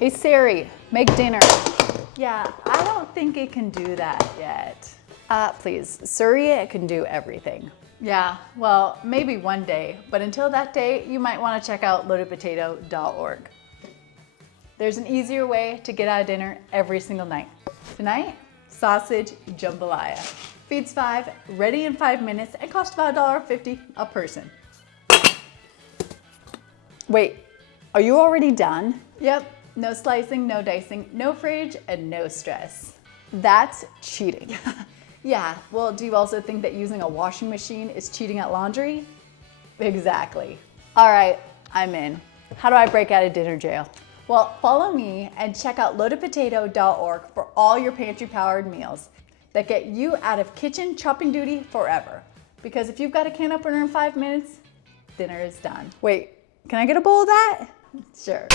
Hey Siri, make dinner. Yeah, I don't think it can do that yet. Please, Siri can do everything. Yeah, well, maybe one day, but until that day, you might want to check out loadedpotato.org. There's an easier way to get out of dinner every single night. Tonight, sausage jambalaya. Feeds 5, ready in 5 minutes, and costs about $1.50 a person. Wait, are you already done? Yep, no slicing, no dicing, no fridge, and no stress. That's cheating. Yeah, well, do you also think that using a washing machine is cheating at laundry? Exactly. All right, I'm in. How do I break out of dinner jail? Well, follow me and check out loadedpotato.org for all your pantry-powered meals that get you out of kitchen chopping duty forever. Because if you've got a can opener in 5 minutes, dinner is done. Wait, can I get a bowl of that? Sure.